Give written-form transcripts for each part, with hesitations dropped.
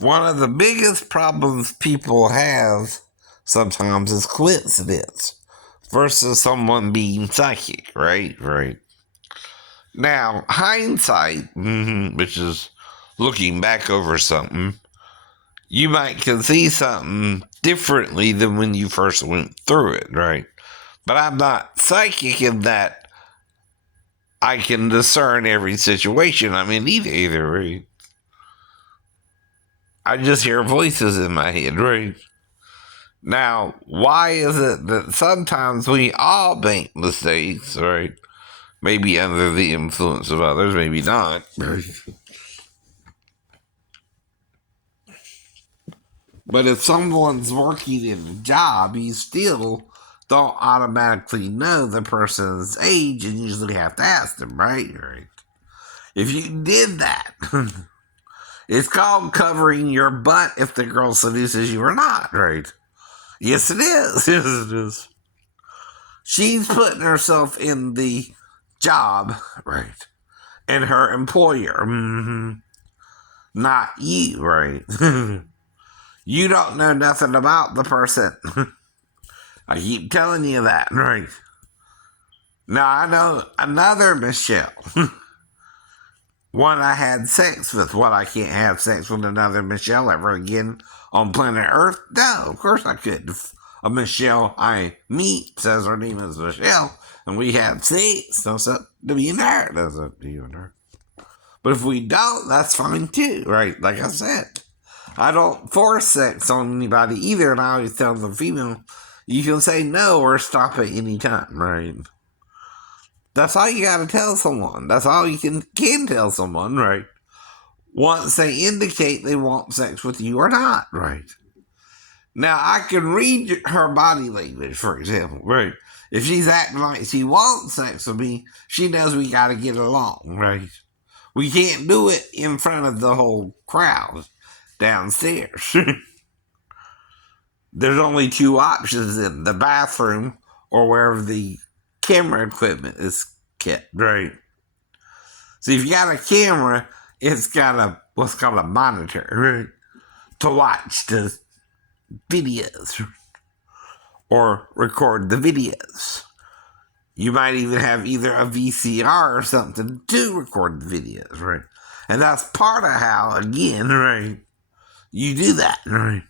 One of the biggest problems people have sometimes is coincidence versus someone being psychic, right? Right. Now, hindsight, which is looking back over something, you might can see something differently than when you first went through it, right? But I'm not psychic in that I can discern every situation I'm in either, right? I just hear voices in my head, right? Now, why is it that sometimes we all make mistakes, right? Maybe under the influence of others, maybe not. But if someone's working in a job, you still don't automatically know the person's age and usually have to ask them, right? Right. If you did that, it's called covering your butt if the girl seduces you or not, right? Yes, it is. Yes, it is. She's putting herself in the job, right? And her employer, not you, right? You don't know nothing about the person. I keep telling you that, right? Now, I know another Michelle. One I had sex with. What, I can't have sex with another Michelle ever again on planet Earth? No, of course I could. If a Michelle I meet says her name is Michelle and we have sex, that's up to me and her. That's up to you and her. But if we don't, that's fine too, right? Like I said, I don't force sex on anybody either, and I always tell the female, you can say no or stop at any time, right? That's all you gotta tell someone. That's all you can tell someone, right? Once they indicate they want sex with you or not, right? Now, I can read her body language, for example, right? If she's acting like she wants sex with me, she knows we gotta get along, right? We can't do it in front of the whole crowd downstairs. There's only two options in the bathroom or wherever the camera equipment is kept, right? So if you got a camera, it's got what's called a monitor, right? To watch the videos or record the videos. You might even have either a VCR or something to record the videos, right? And that's part of how, again, right, you do that, right?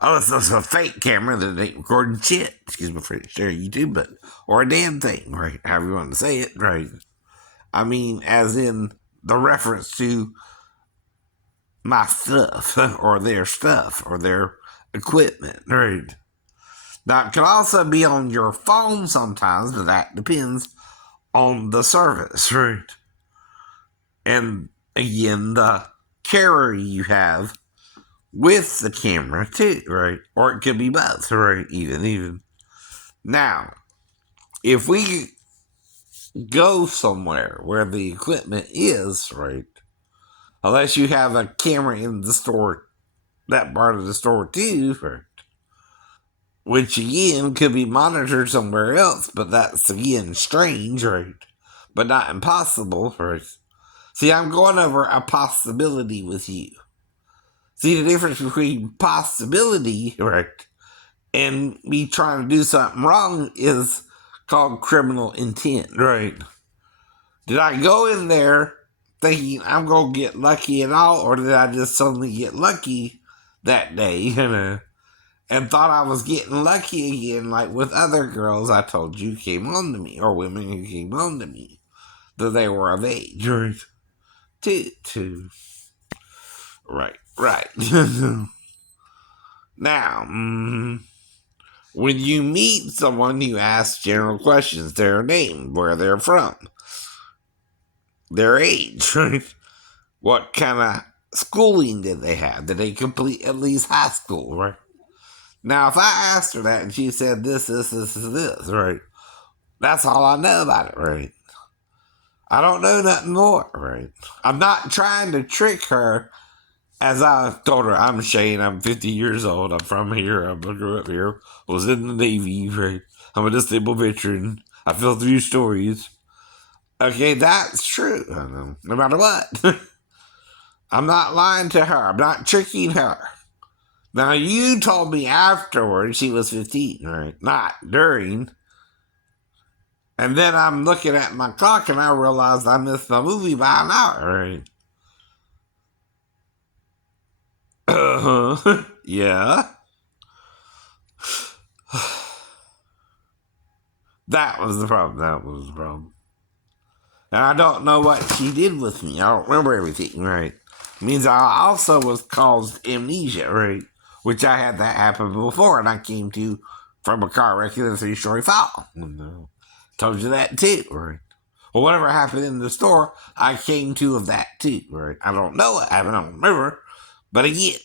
Unless it's a fake camera that ain't recording shit. Excuse me for share YouTube, but or a damn thing, right? However you want to say it, right? I mean, as in the reference to my stuff or their equipment, right? Now, it can also be on your phone sometimes, but that depends on the service, right? And again, the carrier you have with the camera too, right? Or it could be both, right? Even. Now, if we go somewhere where the equipment is, right? Unless you have a camera in the store, that part of the store too, right? Which again could be monitored somewhere else, but that's again strange, right? But not impossible, right? See, I'm going over a possibility with you. See, the difference between possibility, right, and me trying to do something wrong is called criminal intent, right? Did I go in there thinking I'm going to get lucky at all, or did I just suddenly get lucky that day, and thought I was getting lucky again, like with other girls I told you came on to me, or women who came on to me, that they were of age, right? Right. Now, when you meet someone, you ask general questions: their name, where they're from, their age, right? What kind of schooling did they have? Did they complete at least high school, right? Now, if I asked her that and she said this, right? That's all I know about it, right? I don't know nothing more, right? I'm not trying to trick her. As I told her, I'm Shane, I'm 50 years old, I'm from here, I grew up here, was in the Navy, right? I'm a disabled veteran, I feel through stories. Okay, that's true, I know, no matter what. I'm not lying to her. I'm not tricking her. Now, you told me afterwards she was 15, right? Not during. And then I'm looking at my clock and I realized I missed my movie by an hour, right? Yeah. That was the problem. That was the problem. And I don't know what she did with me. I don't remember everything, right? Means I also was caused amnesia, right? Which I had that happen before, and I came to from a car wreck in a 3-story fall. Told you that too, right? Well, whatever happened in the store, I came to of that too, right? I don't know what happened. I don't remember. But again,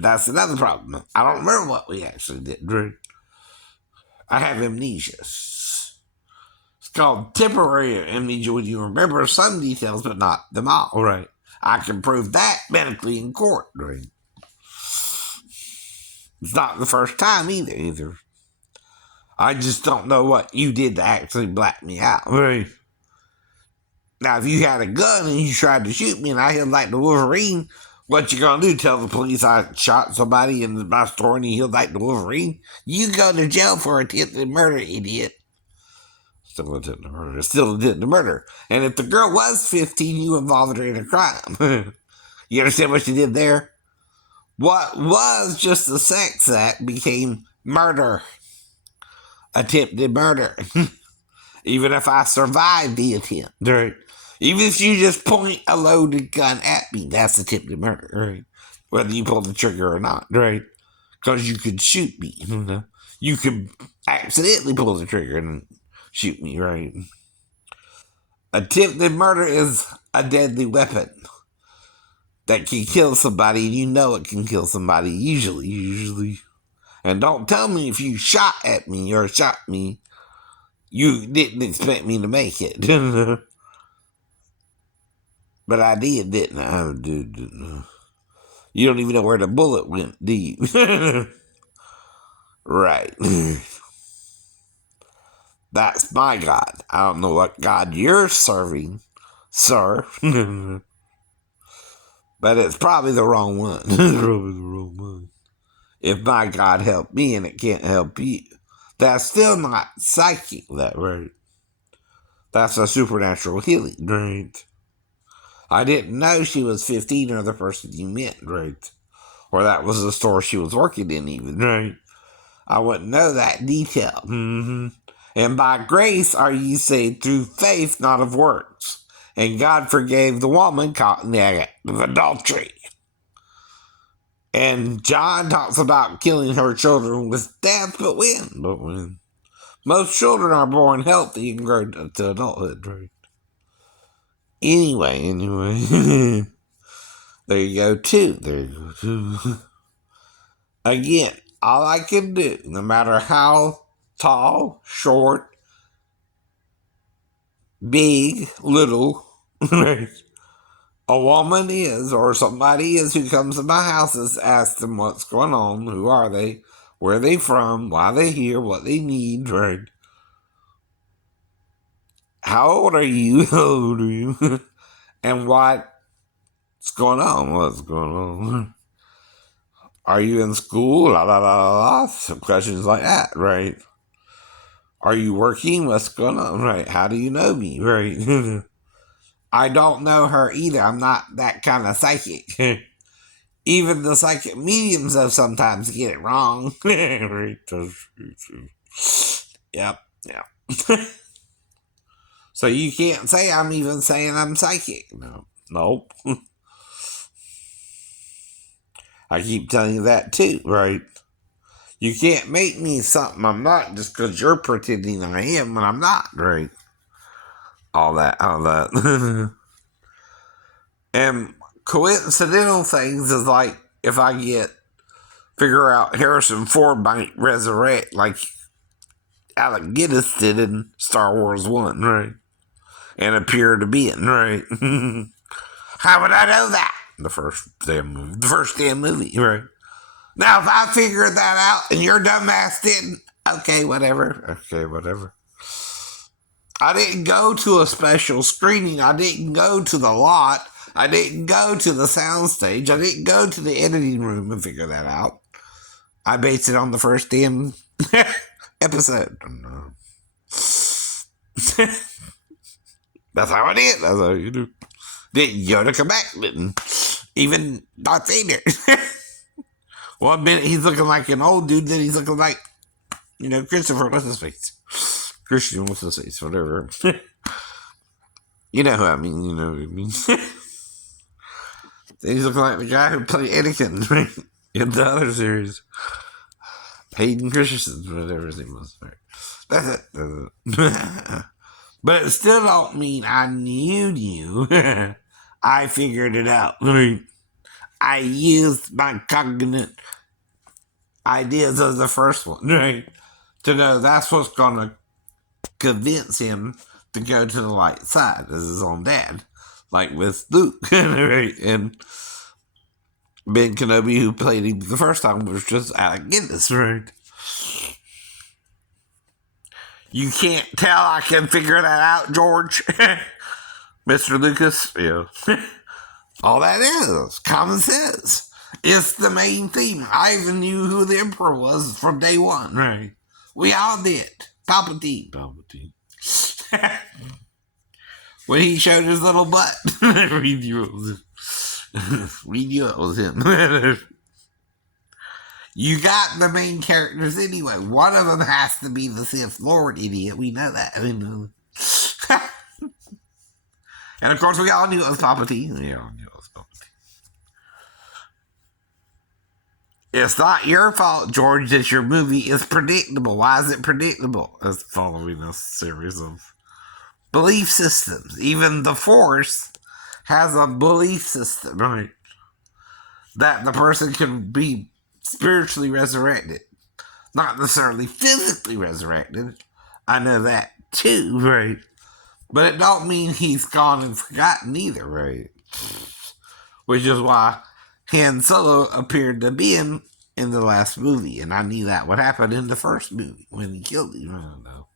that's another problem. I don't remember what we actually did, right? I have amnesia. It's called temporary amnesia when you remember some details but not them all, right? I can prove that medically in court, right? It's not the first time either. I just don't know what you did to actually black me out, right? Now, if you had a gun and you tried to shoot me and I held like the Wolverine, what you gonna do? Tell the police I shot somebody in my store and you held like the Wolverine? You go to jail for attempted murder, idiot. Still attempted murder. Still attempted murder. And if the girl was 15, you involved her in a crime. You understand what you did there? What was just a sex act became murder. Attempted murder. Even if I survived the attempt, right? Even if you just point a loaded gun at me, that's attempted murder, right? Whether you pull the trigger or not, right? Because you could shoot me. You could accidentally pull the trigger and shoot me, right? Attempted murder is a deadly weapon that can kill somebody, and you know it can kill somebody usually. And don't tell me if you shot at me or shot me, you didn't expect me to make it. But I did, didn't I? You don't even know where the bullet went, do you? Right. That's my God. I don't know what God you're serving, sir. But it's probably the wrong one. It's probably the wrong one. If my God helped me and it can't help you, that's still not psychic, that right? That's a supernatural healing, right? I didn't know she was 15 or the person you met, right? Or that was the store she was working in, even, right? I wouldn't know that detail. Mm-hmm. And by grace are ye saved through faith, not of works. And God forgave the woman caught in the act of adultery. And John talks about killing her children with death, but when? But when? Most children are born healthy and grow to adulthood, right? Anyway. There you go, too. Again, all I can do, no matter how tall, short, big, little, a woman is or somebody is who comes to my house is ask them what's going on, who are they, where are they from, why they here, what they need, right? How old are you? How old are you? And what's going on? What's going on? Are you in school? La la la la la. Some questions like that, right? Are you working? What's going on? Right? How do you know me? Right? I don't know her either. I'm not that kind of psychic. Even the psychic mediums have sometimes get it wrong. Yep. So you can't say I'm even saying I'm psychic. No. Nope. I keep telling you that too, right? You can't make me something I'm not just because you're pretending I am when I'm not, right? All that. And coincidental things is like if I figure out Harrison Ford might resurrect like Alec Guinness did in Star Wars 1, right? And appear to be in, right? How would I know that? The first damn movie, right? Now, if I figured that out and your dumbass didn't, okay, whatever. I didn't go to a special screening. I didn't go to the lot. I didn't go to the soundstage. I didn't go to the editing room and figure that out. I based it on the first damn episode. That's how I did. That's how you do. Didn't Yoda come back? Didn't even Darth Vader. One minute he's looking like an old dude, then he's looking like, Christopher, what's his face? Christian, what's his face? Whatever. You know who I mean, you know what I mean. Then he's looking like the guy who played Anakin, right? In the other series. Hayden Christensen, whatever his name was. Right. That's it. But it still don't mean I knew you. I figured it out. I used my cognate ideas of the first one, right? To know that's what's going to convince him to go to the light side as his own dad. Like with Luke, right? And Ben Kenobi, who played him the first time, was just Alec Guinness, right? You can't tell I can figure that out, George. Mr. Lucas, yeah. All that is, common sense. It's the main theme. I even knew who the Emperor was from day one, right? We all did. Palpatine. When he showed his little butt, we knew it was him. You got the main characters anyway. One of them has to be the Sith Lord, idiot. We know that. And of course, we all knew it was Palpatine. It's not your fault, George, that your movie is predictable. Why is it predictable? It's following a series of belief systems. Even the Force has a belief system, right? That the person can be spiritually resurrected. Not necessarily physically resurrected. I know that too, right? But it don't mean he's gone and forgotten either, right? Which is why Han Solo appeared to Ben in the last movie, and I knew that would happen in the first movie when he killed him. I don't know.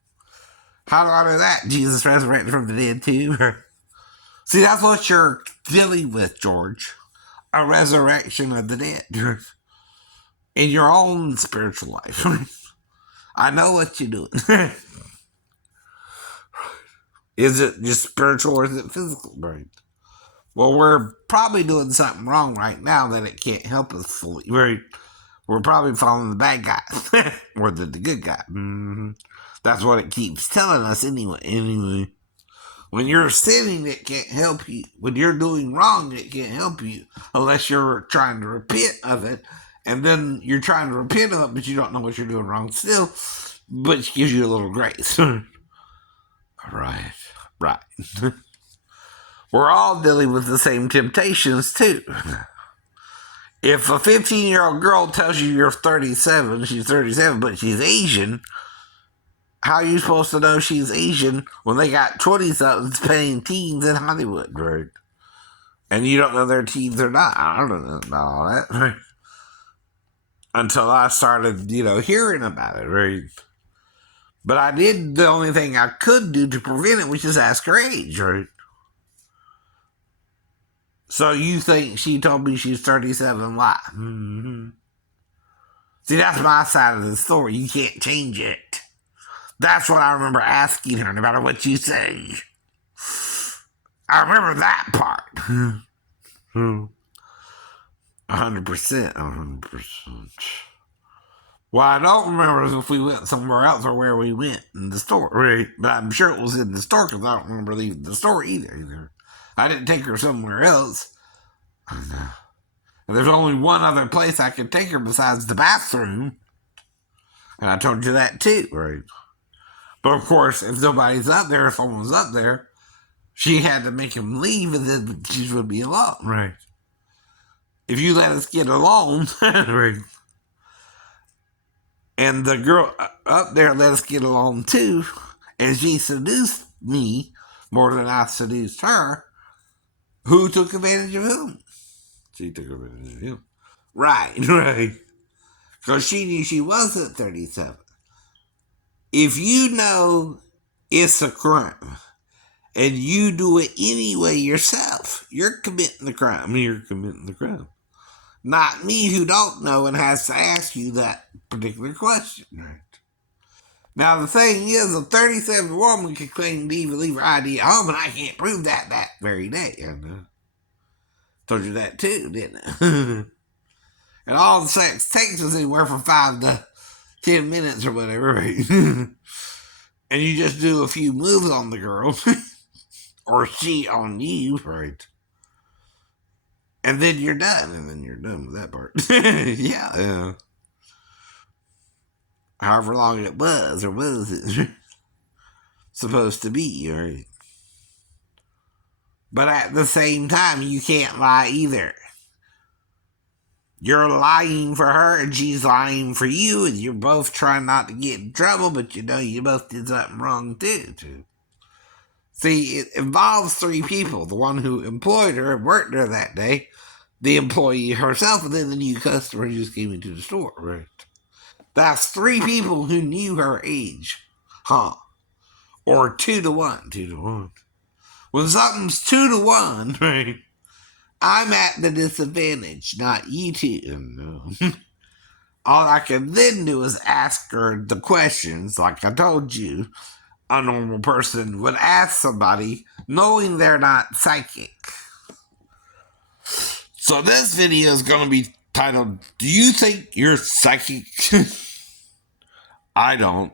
How do I know that? Jesus resurrected from the dead too? See, that's what you're dealing with, George. A resurrection of the dead. In your own spiritual life. I know what you're doing. Is it just spiritual or is it physical, right? Well, we're probably doing something wrong right now that it can't help us fully. We're probably following the bad guy more than the good guy. Mm-hmm. That's what it keeps telling us anyway. When you're sinning, it can't help you. When you're doing wrong, it can't help you unless you're trying to repent of it. And then you're trying to repent of it, but you don't know what you're doing wrong still, but it gives you a little grace. Right. We're all dealing with the same temptations, too. If a 15-year-old girl tells you you're 37, she's 37, but she's Asian, how are you supposed to know she's Asian when they got 20-somethings paying teens in Hollywood, right? And you don't know they're teens or not. I don't know all that, right? Until I started, hearing about it, right? But I did the only thing I could do to prevent it, which is ask her age, right? So you think she told me she's 37? Why? Mm-hmm. See, that's my side of the story. You can't change it. That's what I remember asking her, no matter what you say. I remember that part. 100%. What I don't remember is if we went somewhere else or where we went in the store, right? But I'm sure it was in the store because I don't remember leaving the store either. I didn't take her somewhere else. And there's only one other place I could take her besides the bathroom. And I told you that too, right? But of course, if nobody's up there, if someone's up there, she had to make him leave and then she would be alone, right? If you let us get alone, right? And the girl up there let us get along too, and she seduced me more than I seduced her. Who took advantage of whom? She took advantage of him. Right. Because she knew she wasn't 37. If you know it's a crime, and you do it anyway yourself, you're committing the crime. You're committing the crime. Not me who don't know and has to ask you that particular question. Right. Now, the thing is, a 37 woman can claim to even leave her ID at home, and I can't prove that very day. I know. Told you that too, didn't I? And all the sex takes us anywhere from 5 to 10 minutes or whatever, right? And you just do a few moves on the girl, or she on you, right? And then you're done, with that part. Yeah. However long it was, or was it supposed to be, right? But at the same time, you can't lie either. You're lying for her and she's lying for you, and you're both trying not to get in trouble, but you know you both did something wrong too. See, it involves 3 people. The one who employed her and worked there that day, the employee herself, and then the new customer who just came into the store, right? That's 3 people who knew her age. Huh. Or 2 to 1. 2 to 1. When something's 2 to 1, right? I'm at the disadvantage, not you two. No. All I can then do is ask her the questions, like I told you a normal person would ask somebody, knowing they're not psychic. So this video is going to be titled, "Do you think you're psychic?" I don't.